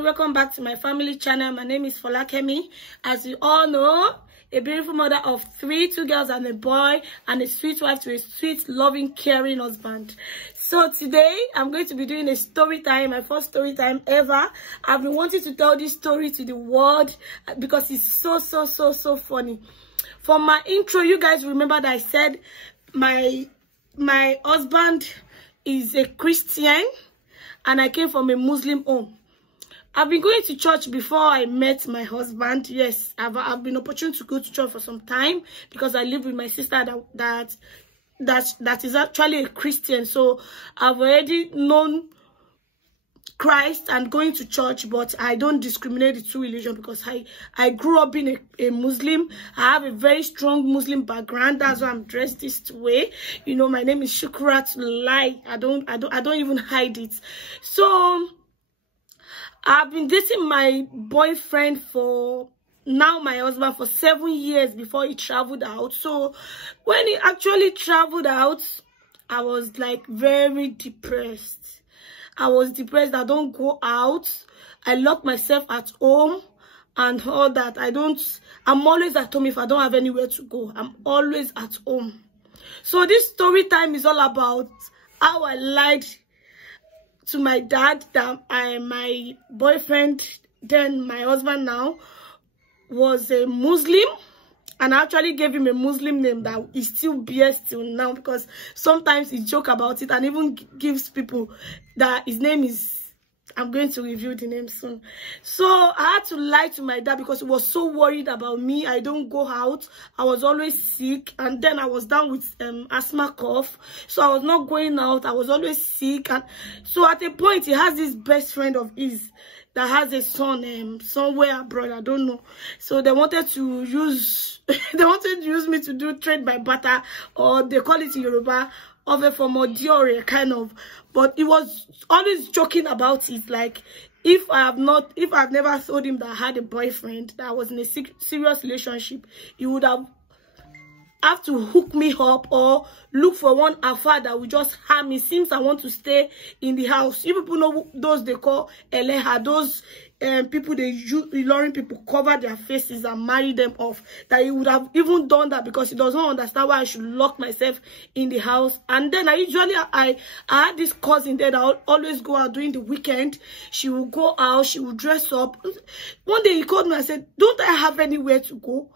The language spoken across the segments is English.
everyone, welcome back to my family channel. My name is Folakemi. As you all know, a beautiful mother of two girls and a boy, and a sweet wife to a sweet, loving, caring husband. So today I'm going to be doing a story time, my first story time ever. I've been wanting to tell this story to the world because it's so funny. For my intro, you guys remember that I said my husband is a Christian and I came from a Muslim home. I've been going to church before I met my husband. Yes, I've been opportune to go to church for some time because I live with my sister that is actually a Christian. So I've already known Christ and going to church, but I don't discriminate the two religions because I grew up being a Muslim. I have a very strong Muslim background. That's why I'm dressed this way. You know, my name is Shukrat Lai. I don't even hide it. So I've been dating my boyfriend for now my husband for 7 years before he traveled out. So when he actually traveled out, I was like very depressed. I was depressed. I don't go out. I lock myself at home and all that. I'm always at home if I don't have anywhere to go. I'm always at home. So this story time is all about how I lied to my dad that my boyfriend, then my husband now, was a Muslim. And I actually gave him a Muslim name that he still bears till now because sometimes he joke about it and even gives people that his name is, I'm going to review the name soon. So I had to lie to my dad because he was so worried about me. I don't go out. I was always sick. And then I was down with asthma cough. So I was not going out. I was always sick. And so at a point, he has this best friend of his that has a son somewhere abroad. I don't know. So they wanted to use me to do trade by barter, or they call it in Yoruba of a form of diore kind of. But he was always joking about it, like if I've never told him that I had a boyfriend that was in a serious relationship, he would have to hook me up or look for one affair that would just harm me since I want to stay in the house. You people know those they call Eleha, those people they use, luring people cover their faces and marry them off. That he would have even done that because he doesn't understand why I should lock myself in the house. And then I had this cousin there that would always go out during the weekend. She would go out, she would dress up. One day he called me and said, "Don't I have anywhere to go?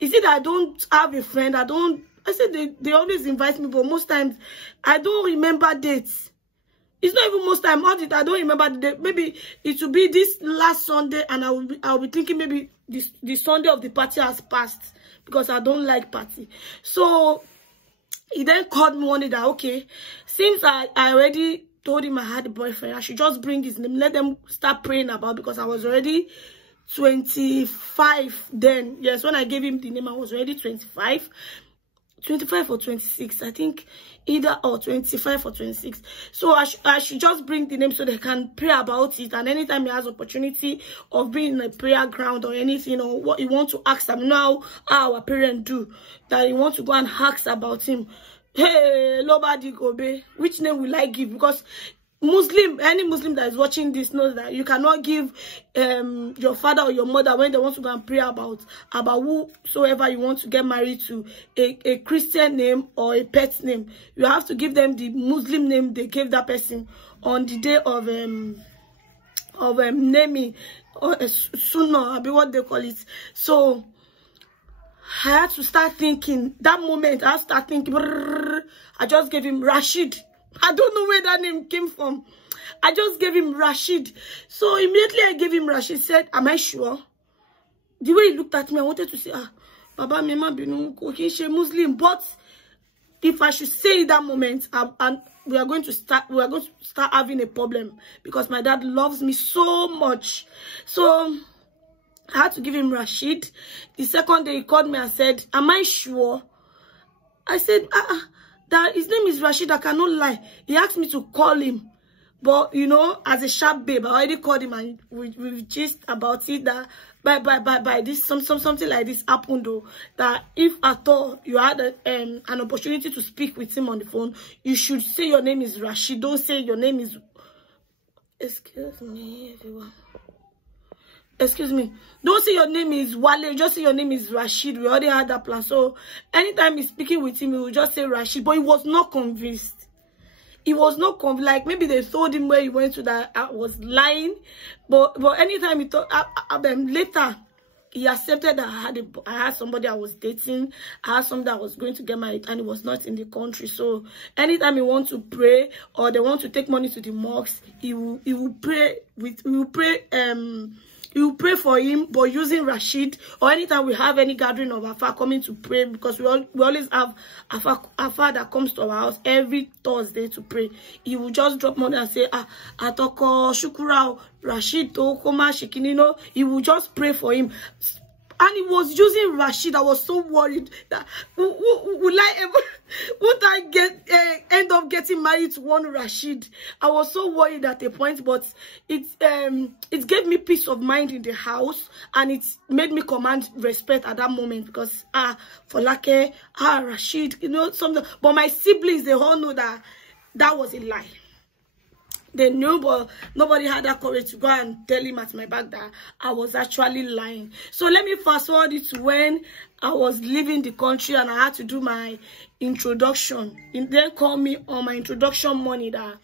Is it that I don't have a friend? I said they always invite me, but most times I don't remember dates. It's not even most time. I don't remember the date. Maybe it will be this last Sunday, and I'll be thinking maybe the Sunday of the party has passed because I don't like party." So he then called me one day that, okay, since I already told him I had a boyfriend, I should just bring his name, let them start praying about, because I was already 25 then. Yes, when I gave him the name, I was already 25 or 26, I think, either or 25 or 26. So I should just bring the name so they can pray about it, and anytime he has opportunity of being in a prayer ground or anything, or what you want to ask them, now how our parents do, that you want to go and ask about him, hey, nobody go be, which name will I give? Because any Muslim that is watching this knows that you cannot give your father or your mother, when they want to go and pray about whosoever you want to get married to, a Christian name or a pet name. You have to give them the Muslim name they gave that person on the day of naming, or sunnah, I be what they call it. So I had to start thinking. That moment I start thinking. I just gave him Rashid. I don't know where that name came from. I just gave him Rashid. So immediately I gave him Rashid. Said, "Am I sure?" The way he looked at me, I wanted to say, Baba Mema Binu, he's a Muslim. But if I should say that moment, and we are going to start having a problem, because my dad loves me so much. So I had to give him Rashid. The second day he called me and said, "Am I sure?" I said, that his name is Rashid, I cannot lie. He asked me to call him, but you know, as a sharp babe, I already called him and we've just about it that by this something like this happened though, that if at all you had an opportunity to speak with him on the phone, you should say your name is Rashid. Don't say your name is, excuse me everyone, excuse me, don't say your name is Wale, just say your name is Rashid. We already had that plan. So anytime he's speaking with him, he will just say Rashid. But he was not convinced. He was not convinced. Like maybe they told him where he went to that I was lying. But anytime he thought, later, he accepted that I had somebody I was dating. I had somebody that was going to get married, and he was not in the country. So anytime he wants to pray or they want to take money to the mosque, he will pray for him, but using Rashid. Or anytime we have any gathering of Afa coming to pray, because we always have Afa that comes to our house every Thursday to pray. He will just drop money and say, Atoko Shukura Rashid Tokoma Shikinino. He will just pray for him. And he was using Rashid. I was so worried that would I end up getting married to one Rashid? I was so worried at a point, but it gave me peace of mind in the house, and it made me command respect at that moment, because Folake, Rashid, you know, something. But my siblings, they all know that was a lie. They knew, but nobody had that courage to go and tell him at my back that I was actually lying. So let me fast forward it to when I was leaving the country and I had to do my introduction. And then called me on my introduction money that,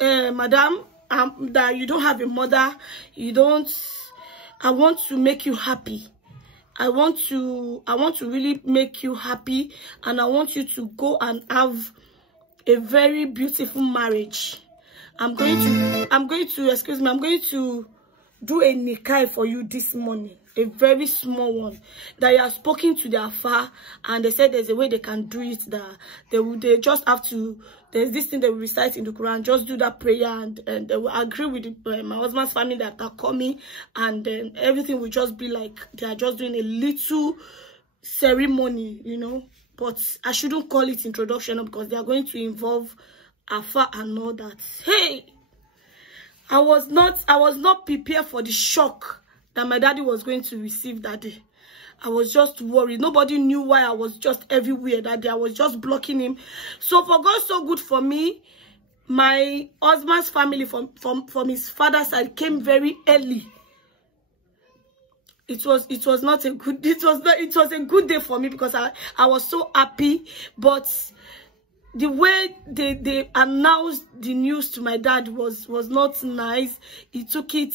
madam, that you don't have a mother. I want to make you happy. I want to really make you happy, and I want you to go and have a very beautiful marriage. I'm going to do a nikah for you this morning, a very small one that you have spoken to their Afa, and they said there's a way they can do it, that they just have to, there's this thing they will recite in the Quran, just do that prayer, and they will agree with my husband's family that are coming, and then everything will just be like they are just doing a little ceremony, you know. But I shouldn't call it introduction, because they are going to involve Afa and all that. Hey, I was not prepared for the shock that my daddy was going to receive that day. I was just worried. Nobody knew why I was just everywhere that day. I was just blocking him. So for God so good for me, my husband's family from his father's side came very early. It was a good day for me, because I was so happy. But the way they announced the news to my dad was not nice. He took it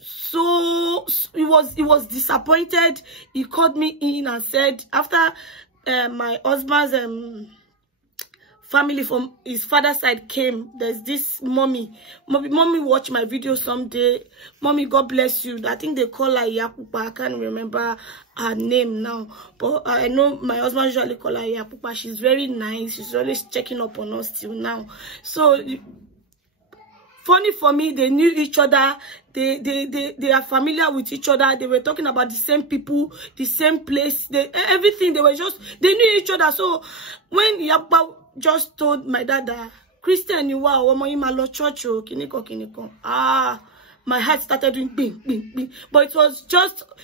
so, he was disappointed. He called me in and said, after my husband's family from his father's side came, there's this mommy watch my video someday. Mommy, God bless you. I think they call her Yapupa. I can't remember her name now, but I know my husband usually call her Yapupa. She's very nice. She's always checking up on us till now. So funny for me, they knew each other. They are familiar with each other. They were talking about the same people, the same place, everything. They knew each other. So when Yapupa just told my dad that Christian, you are church, my heart started doing bing, bing, bing. But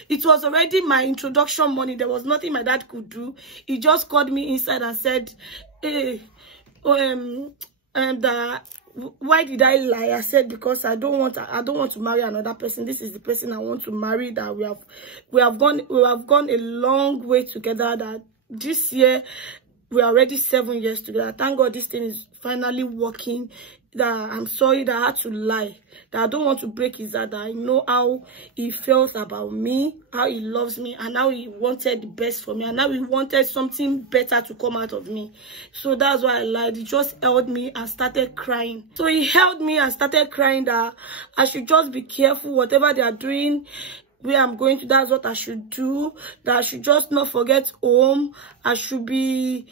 it was already my introduction money. There was nothing my dad could do. He just called me inside and said, hey, why did I lie? I said, because I don't want to marry another person. This is the person I want to marry. That we have gone a long way together. That this year we are already 7 years together. Thank God this thing is finally working. That I'm sorry that I had to lie. That I don't want to break his heart. That I know how he feels about me, how he loves me, and how he wanted the best for me, and how he wanted something better to come out of me. So that's why I lied. He just held me and started crying. So he held me and started crying that I should just be careful. Whatever they are doing, where I'm going to, that's what I should do. That I should just not forget home. I should be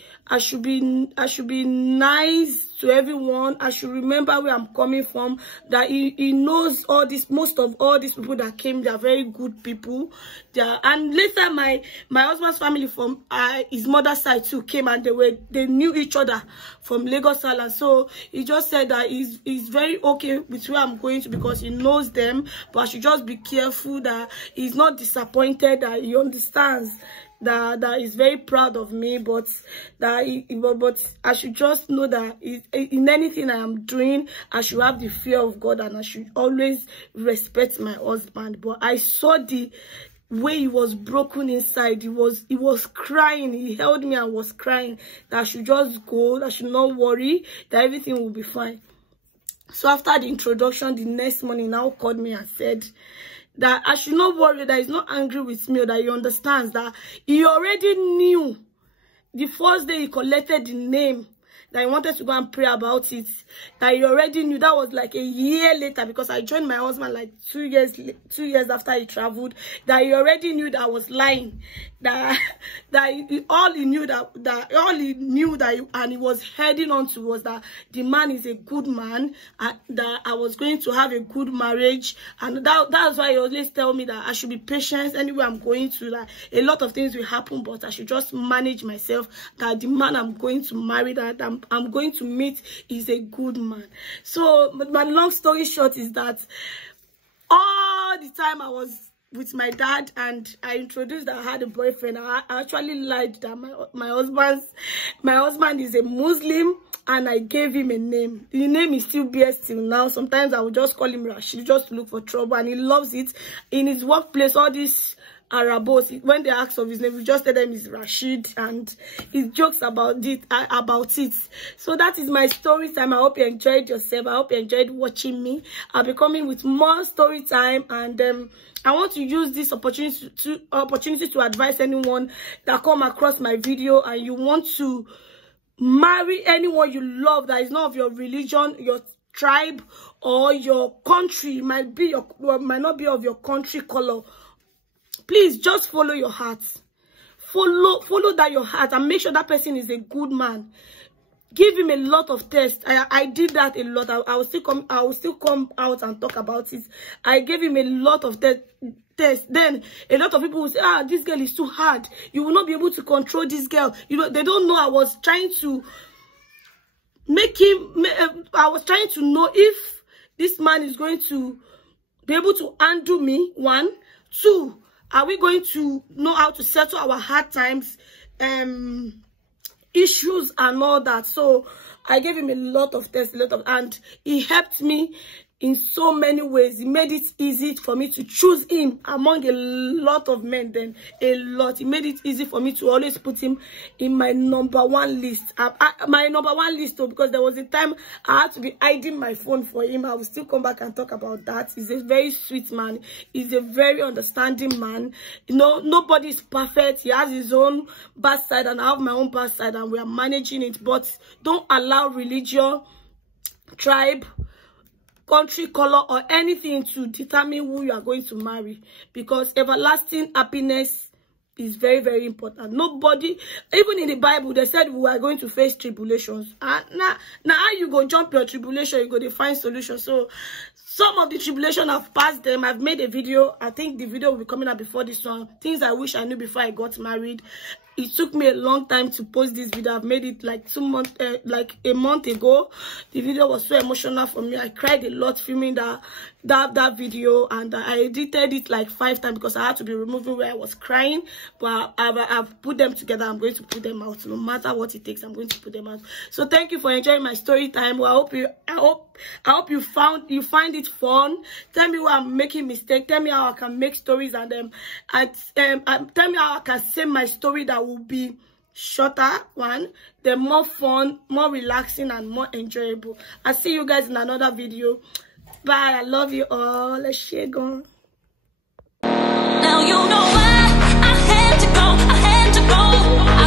nice to everyone. I should remember where I'm coming from. That he knows all this. Most of all these people that came, they are very good people. And later my husband's family from his mother's side too came, and they knew each other from Lagos Island. So he just said that he's very okay with where I'm going to, because he knows them. But I should just be careful that he's not disappointed, that he understands. that is very proud of me, but I should just know that in anything I am doing, I should have the fear of God, and I should always respect my husband. But I saw the way he was broken inside. He was crying. He held me and was crying that I should just go, that I should not worry, that everything will be fine. So after the introduction, the next morning, he now called me and said that I should not worry, that he's not angry with me, or that he understands that he already knew the first day he collected the name, that he wanted to go and pray about it, that he already knew. That was like a year later, because I joined my husband like 2 years after he traveled, that he already knew that I was lying, all he knew and he was heading on to was that the man is a good man, that I was going to have a good marriage, and that's why he always tell me that I should be patient anywhere I'm going to, that a lot of things will happen, but I should just manage myself, that the man I'm going to marry, that I'm going to meet, is a good man. So my long story short is that all the time I was with my dad and I introduced that I had a boyfriend, I actually lied that my husband is a Muslim, and I gave him a name. The name is still bears till now. Sometimes I will just call him Rashid just to look for trouble, and he loves it. In his workplace, all these Arabos, when they ask of his name, we just tell them it's Rashid, and he jokes about it. So that is my story time. I hope you enjoyed yourself. I hope you enjoyed watching me. I'll be coming with more story time, and I want to use this opportunity to advise anyone that come across my video and you want to marry anyone you love that is not of your religion, your tribe, or your country. Might not be of your country color. Please just follow your heart. Follow that your heart, and make sure that person is a good man. Give him a lot of tests. I did that a lot. I will still come out and talk about it. I gave him a lot of tests. Then a lot of people will say, this girl is too hard. You will not be able to control this girl. They don't know I was trying to make him. I was trying to know if this man is going to be able to undo me. 1, 2. Are we going to know how to settle our hard times, issues and all that? So I gave him a lot of tests, and he helped me in so many ways. He made it easy for me to choose him among a lot of men. He made it easy for me to always put him in my #1 list. My #1 list, because there was a time I had to be hiding my phone for him. I will still come back and talk about that. He's a very sweet man. He's a very understanding man. Nobody is perfect. He has his own bad side, and I have my own bad side, and we are managing it. But don't allow religion, tribe, country, color, or anything to determine who you are going to marry, because everlasting happiness is very, very important. Nobody, even in the Bible, they said we are going to face tribulations. Now how you go jump your tribulation, you go to find solution. So some of the tribulation I've passed them. I've made a video. I think the video will be coming out before this one. Things I wish I knew before I got married. It took me a long time to post this video. I've made it like a month ago. The video was so emotional for me. I cried a lot filming that video, and I edited it like 5 times because I had to be removing where I was crying. But I've put them together. I'm going to put them out. No matter what it takes, I'm going to put them out. So thank you for enjoying my story time. Well, I hope you find it fun. Tell me where I'm making mistakes. Tell me how I can make stories, and tell me how I can say my story that will be shorter, then more fun, more relaxing, and more enjoyable. I'll see you guys in another video. Bye. I love you all. Let's share go. Now you know why I had to go. I had to go. I